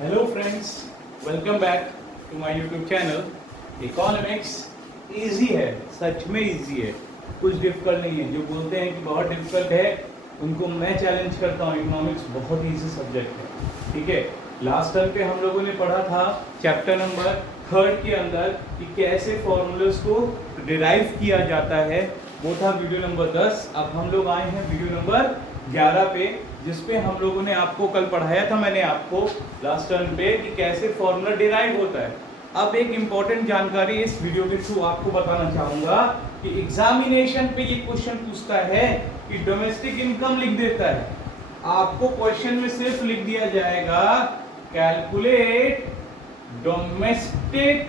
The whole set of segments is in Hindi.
Hello friends, welcome back to my YouTube channel. Economics easy है, सच में इजी है, कुछ डिफिकल्ट नहीं है। जो बोलते हैं कि बहुत डिफिकल्ट है उनको मैं चैलेंज करता हूँ। इकोनॉमिक्स बहुत इजी सब्जेक्ट है, ठीक है। लास्ट टाइम पे हम लोगों ने पढ़ा था चैप्टर नंबर 3 के अंदर कि कैसे फॉर्मूलाज को डिराइव किया जाता है, वो था वीडियो नंबर 10। अब हम लोग आए हैं वीडियो नंबर 11 पे, जिसपे हम लोगों ने आपको कल पढ़ाया था, मैंने आपको लास्ट टर्न पे, कि कैसे फॉर्मूला डिराइव होता है। अब एक इंपॉर्टेंट जानकारी इस वीडियो के थ्रू आपको बताना चाहूंगा कि एग्जामिनेशन पे ये क्वेश्चन पूछता है कि डोमेस्टिक इनकम लिख देता है। आपको क्वेश्चन में सिर्फ लिख दिया जाएगा कैलकुलेट डोमेस्टिक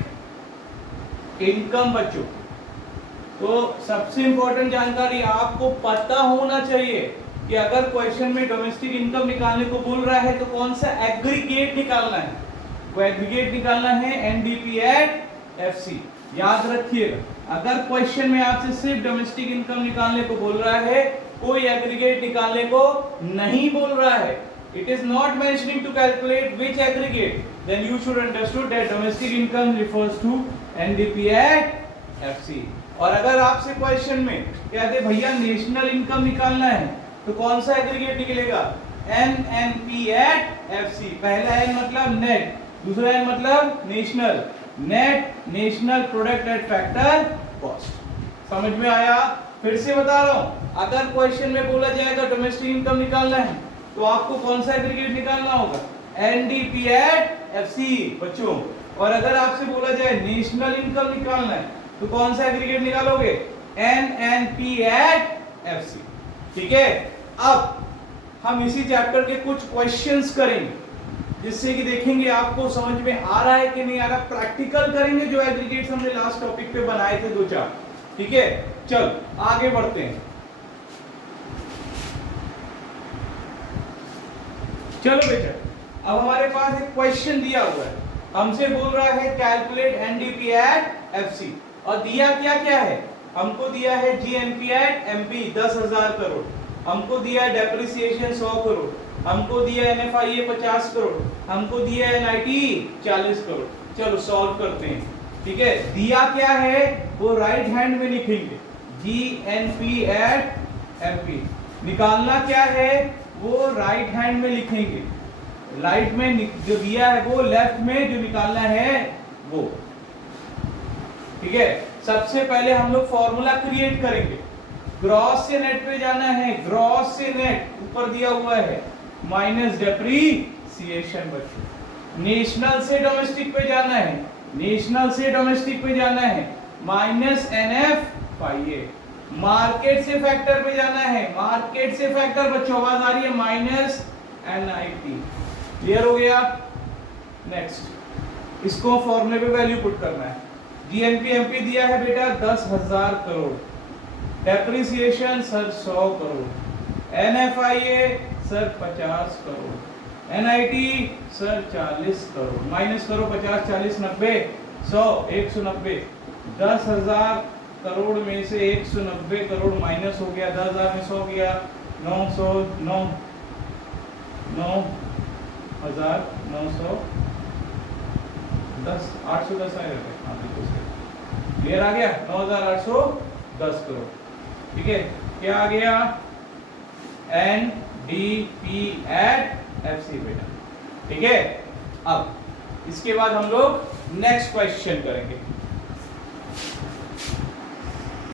इनकम। बच्चों, तो सबसे इंपॉर्टेंट जानकारी आपको पता होना चाहिए कि अगर क्वेश्चन में डोमेस्टिक इनकम निकालने को बोल रहा है तो कौन सा एग्रीगेट निकालना है। वो एग्रीगेट निकालना है एनडीपी एट एफसी। याद रखिएगा, अगर क्वेश्चन में आपसे सिर्फ डोमेस्टिक इनकम निकालने को बोल रहा है, कोई एग्रीगेट निकालने को नहीं बोल रहा है, it is not mentioning to calculate which aggregate, then you should understood that domestic income refers to NDP at FC। और अगर आपसे क्वेश्चन में कहते भैया नेशनल इनकम निकालना है तो कौन सा एग्रीगेट निकलेगा? NNP at FC। पहला एन मतलब नेट, दूसरा एन मतलब national, net national product at factor cost. समझ में आया? फिर से बता रहा हूं, अगर क्वेश्चन में बोला जाएगा डोमेस्टिक इनकम निकालना है तो आपको कौन सा एग्रीगेट निकालना होगा? NDP at FC बच्चों। और अगर आपसे बोला जाए नेशनल इनकम निकालना है तो कौन सा एग्रीगेट निकालोगे? NNP at FC। ठीक है, अब हम इसी चैप्टर के कुछ क्वेश्चंस करेंगे जिससे कि देखेंगे आपको समझ में आ रहा है कि नहीं आ रहा। प्रैक्टिकल करेंगे जो एग्रीगेट्स हमने लास्ट टॉपिक पे बनाए थे 2-4। ठीक है, चल आगे बढ़ते हैं। चलो बेटा, अब हमारे पास एक क्वेश्चन दिया हुआ है, हमसे बोल रहा है कैलकुलेट एनडीपी एट एफसी। और दिया क्या क्या है? हमको दिया है जीएनपी एट एमपी 10,000 करोड़, हमको दिया है डेप्रिसिएशन 100 करोड़, हमको दिया है एनएफआईए 50 करोड़, हमको दिया है एनआईटी 40 करोड़। चलो सॉल्व करते हैं। ठीक है, दिया क्या है वो राइट हैंड में लिखेंगे, जीएनपी एट एमपी। निकालना क्या है वो राइट हैंड में लिखेंगे, राइट में जो दिया है वो, लेफ्ट में जो निकालना है वो। ठीक है, सबसे पहले हम लोग फॉर्मूला क्रिएट करेंगे। ग्रॉस से नेट पे जाना है, ग्रॉस से नेट ऊपर दिया हुआ है माइनस डेप्रीसिएशन बच्चों। नेशनल से डोमेस्टिक पे जाना है, नेशनल से डोमेस्टिक पे जाना है माइनस एनएफआईए। मार्केट से फैक्टर पे जाना है, मार्केट से फैक्टर बच्चों आवाज आ रही है, माइनस एनआईटी। क्लियर हो गया? नेक्स्ट, इसको फॉर्मूले पे वैल्यू पुट करना है। जीएनपी एमपी दिया है बेटा 10,000 crore, depreciation sir 100 crore, NFIA sir 50 crore, NIT sir 40 crore. Minus करो 50 40 90 100 190। 10,000 करोड़ में से 190 करोड़ माइनस हो गया, 10,000 में 100 गया, 900 9,000 910 810 आएगा। क्लियर आ गया? 9,810 करोड़। ठीक है, क्या आ गया? NDP at FC बेटा। ठीक है, अब इसके बाद हम लोग नेक्स्ट क्वेश्चन करेंगे।